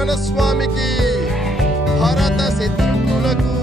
రమణ స్వామికి భరత శత్రుఘ్నులకు